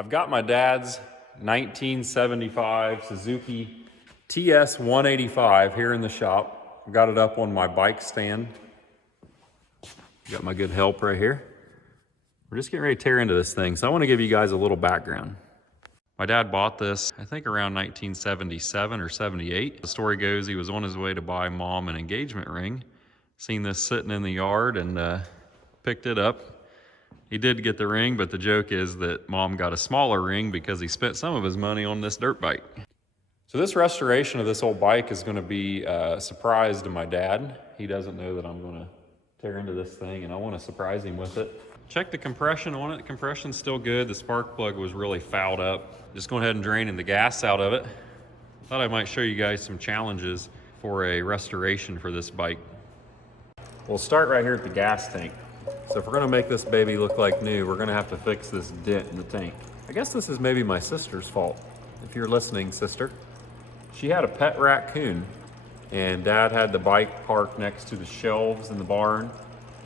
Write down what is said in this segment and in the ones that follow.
I've got my dad's 1975 Suzuki TS185 here in the shop. I've got it up on my bike stand. Got my good help right here. We're just getting ready to tear into this thing, so I want to give you guys a little background. My dad bought this, I think around 1977 or 78. The story goes he was on his way to buy mom an engagement ring, seen this sitting in the yard and picked it up. He did get the ring, but the joke is that mom got a smaller ring because he spent some of his money on this dirt bike. So this restoration of this old bike is going to be a surprise to my dad. He doesn't know that I'm going to tear into this thing, and I want to surprise him with it. Check the compression on it. The compression's still good. The spark plug was really fouled up. Just going ahead and draining the gas out of it. Thought I might show you guys some challenges for a restoration for this bike. We'll start right here at the gas tank. So if we're gonna make this baby look like new, we're gonna have to fix this dent in the tank. I guess this is maybe my sister's fault. If you're listening, sister. She had a pet raccoon, and Dad had the bike parked next to the shelves in the barn,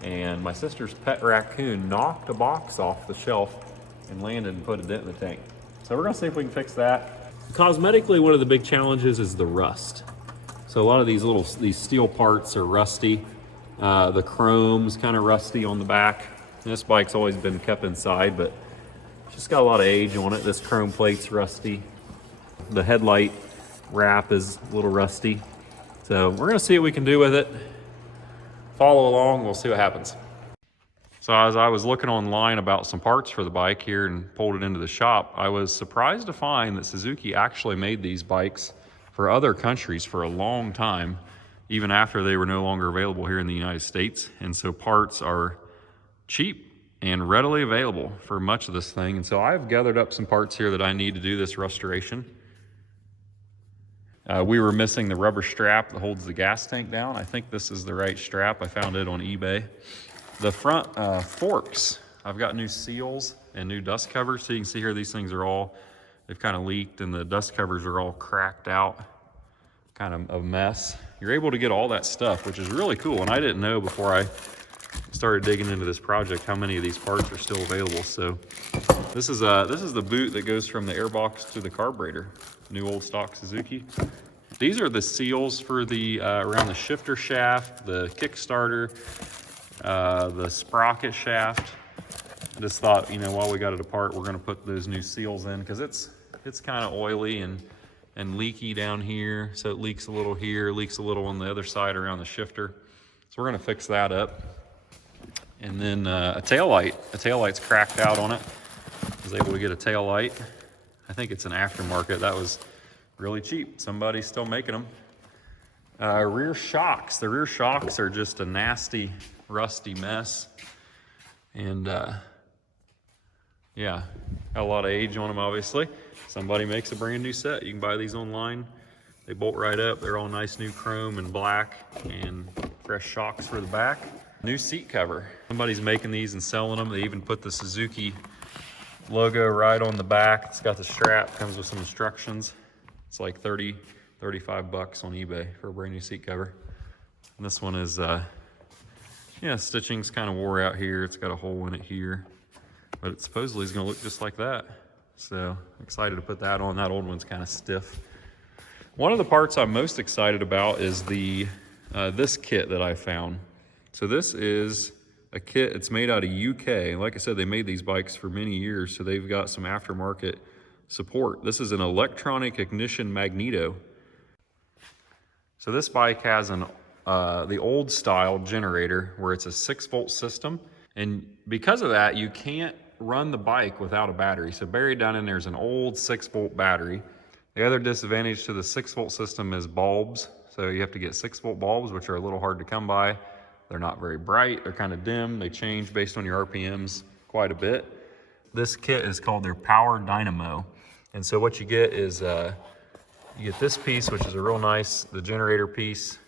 and my sister's pet raccoon knocked a box off the shelf and landed and put a dent in the tank. So we're gonna see if we can fix that. Cosmetically, one of the big challenges is the rust. So a lot of these steel parts are rusty. The chrome's kind of rusty on the back. And this bike's always been kept inside, but it's just got a lot of age on it. This chrome plate's rusty. The headlight wrap is a little rusty. So we're gonna see what we can do with it. Follow along, we'll see what happens. So as I was looking online about some parts for the bike here and pulled it into the shop, I was surprised to find that Suzuki actually made these bikes for other countries for a long time, even after they were no longer available here in the United States. And so parts are cheap and readily available for much of this thing. And so I've gathered up some parts here that I need to do this restoration. We were missing the rubber strap that holds the gas tank down. I think this is the right strap. I found it on eBay. The front forks, I've got new seals and new dust covers. So you can see here, these things are all, they've kind of leaked and the dust covers are all cracked out, kind of a mess. You're able to get all that stuff, which is really cool. And I didn't know before I started digging into this project how many of these parts are still available. So this is the boot that goes from the airbox to the carburetor, new old stock Suzuki. These are the seals for the around the shifter shaft, the Kickstarter, the sprocket shaft. I just thought, you know, while we got it apart, we're going to put those new seals in because it's kind of oily and leaky down here. So it leaks a little here, leaks a little on the other side around the shifter. So we're going to fix that up. And then a taillight. The taillight's cracked out on it. I was able to get a taillight. I think it's an aftermarket. That was really cheap. Somebody's still making them. Rear shocks. The rear shocks are just a nasty, rusty mess. And yeah, got a lot of age on them, obviously. Somebody makes a brand new set. You can buy these online. They bolt right up. They're all nice new chrome and black, and fresh shocks for the back. New seat cover. Somebody's making these and selling them. They even put the Suzuki logo right on the back. It's got the strap, comes with some instructions. It's like 30, 35 bucks on eBay for a brand new seat cover. And this one is, yeah, stitching's kind of wore out here. It's got a hole in it here, but it supposedly is gonna look just like that. So excited to put that on. That old one's kind of stiff. One of the parts I'm most excited about is the this kit that I found. So this is a kit. It's made out of UK. Like I said, they made these bikes for many years, so they've got some aftermarket support. This is an electronic ignition Magneto. So this bike has an the old style generator where it's a 6-volt system, and because of that, you can't run the bike without a battery. So buried down in there is an old 6-volt battery. The other disadvantage to the 6-volt system is bulbs. So you have to get 6-volt bulbs, which are a little hard to come by. They're not very bright, they're kind of dim. They change based on your RPMs quite a bit. This kit is called their Vape Dynamo. And so what you get is, you get this piece, which is a real nice, the generator piece.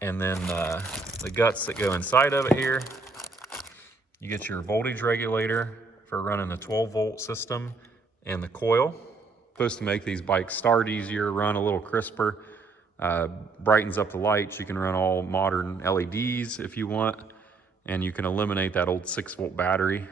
And then the guts that go inside of it here. You get your voltage regulator for running the 12-volt system and the coil. Supposed to make these bikes start easier, run a little crisper. Brightens up the lights. You can run all modern LEDs if you want, and you can eliminate that old 6-volt battery.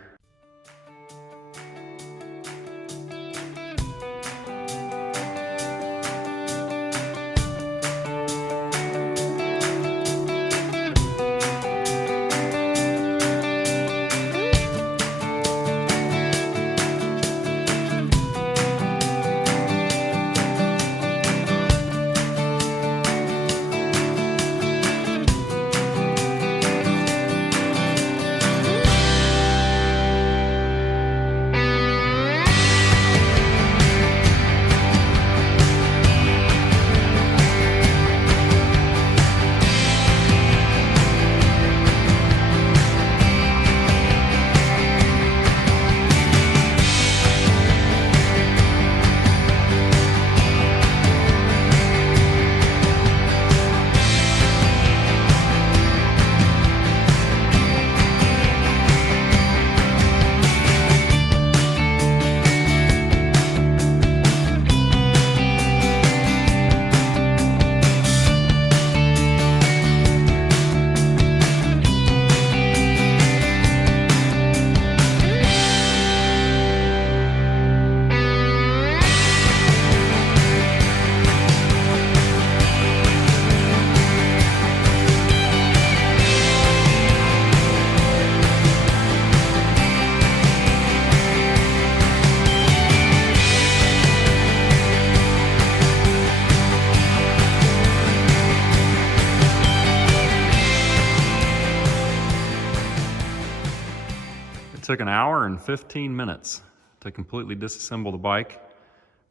took an hour and 15 minutes to completely disassemble the bike.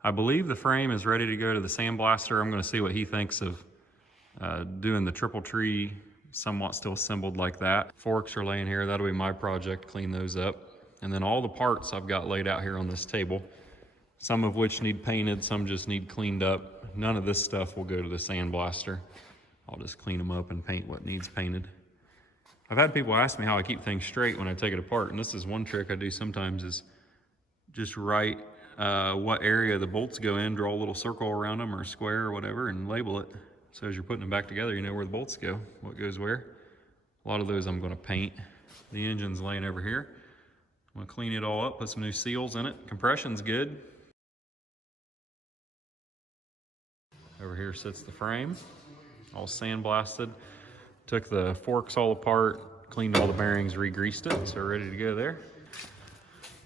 I believe the frame is ready to go to the sandblaster. I'm going to see what he thinks of doing the triple tree somewhat still assembled like that. Forks are laying here. That'll be my project, clean those up. And then all the parts I've got laid out here on this table, some of which need painted, some just need cleaned up. None of this stuff will go to the sandblaster. I'll just clean them up and paint what needs painted. I've had people ask me how I keep things straight when I take it apart, and this is one trick I do sometimes is just write what area the bolts go in, draw a little circle around them or a square or whatever, and label it. So as you're putting them back together, you know where the bolts go, what goes where. A lot of those I'm going to paint. The engine's laying over here. I'm going to clean it all up, put some new seals in it. Compression's good. Over here sits the frame, all sandblasted. Took the forks all apart, cleaned all the bearings, re-greased it, so we're ready to go there.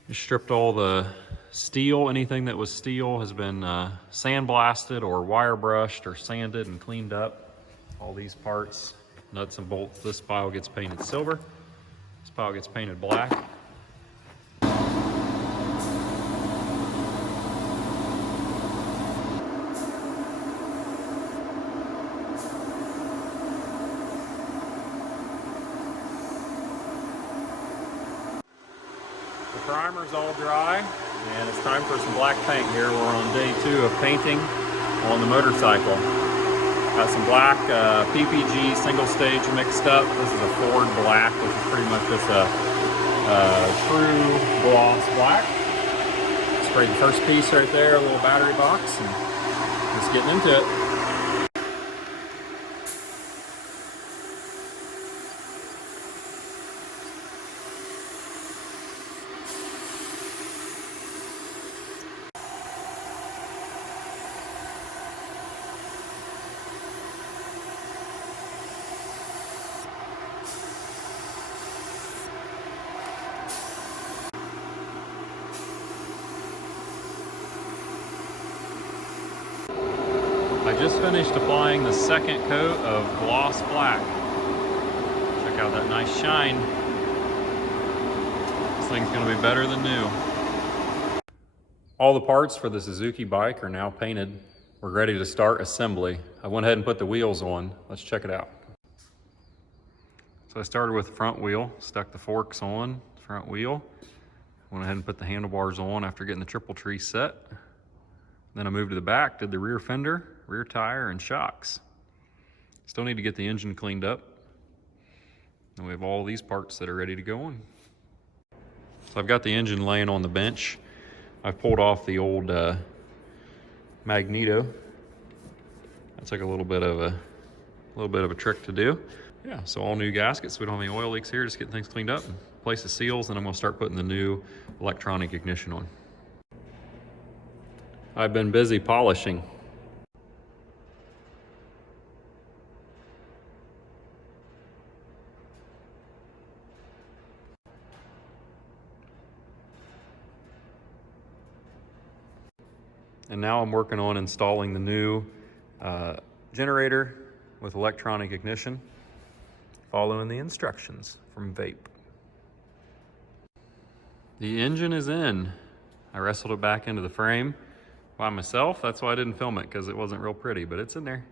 Just stripped all the steel. Anything that was steel has been sandblasted or wire brushed or sanded and cleaned up. All these parts, nuts and bolts. This pile gets painted silver. This pile gets painted black. The primer's all dry, and it's time for some black paint here. We're on day 2 of painting on the motorcycle. Got some black PPG single stage mixed up. This is a Ford black, which is pretty much just a true gloss black. Sprayed the first piece right there, a little battery box, and just getting into it. I just finished applying the second coat of gloss black. Check out that nice shine. This thing's gonna be better than new. All the parts for the Suzuki bike are now painted. We're ready to start assembly. I went ahead and put the wheels on. Let's check it out. So I started with the front wheel, stuck the forks on the front wheel. Went ahead and put the handlebars on after getting the triple tree set. Then I moved to the back, did the rear fender, rear tire, and shocks. Still need to get the engine cleaned up. And we have all these parts that are ready to go on. So I've got the engine laying on the bench. I've pulled off the old Magneto. That took a little bit of a trick to do. Yeah, so all new gaskets. We don't have any oil leaks here. Just getting things cleaned up and place the seals, and I'm gonna start putting the new electronic ignition on. I've been busy polishing. And now I'm working on installing the new generator with electronic ignition, following the instructions from Vape. The engine is in. I wrestled it back into the frame by myself. That's why I didn't film it, because it wasn't real pretty, but it's in there.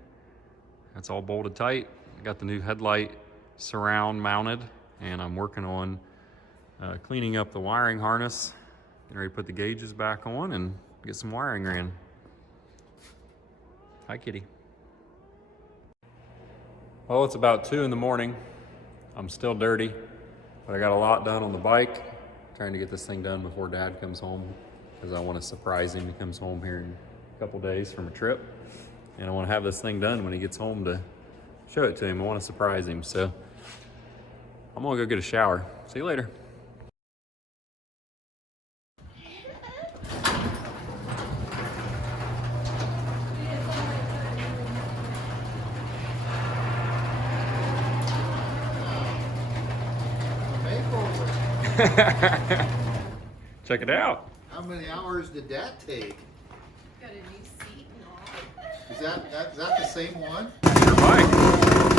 It's all bolted tight. I got the new headlight surround mounted, and I'm working on cleaning up the wiring harness. Getting ready to put the gauges back on and get some wiring ran. Hi, kitty. Well, it's about 2 in the morning. I'm still dirty, but I got a lot done on the bike. Trying to get this thing done before Dad comes home, because I want to surprise him. He comes home here in a couple days from a trip, and I want to have this thing done when he gets home to show it to him. I want to surprise him, so I'm gonna go get a shower. See you later. Check it out. How many hours did that take? Got a new seat and all. Is that the same one? Your bike.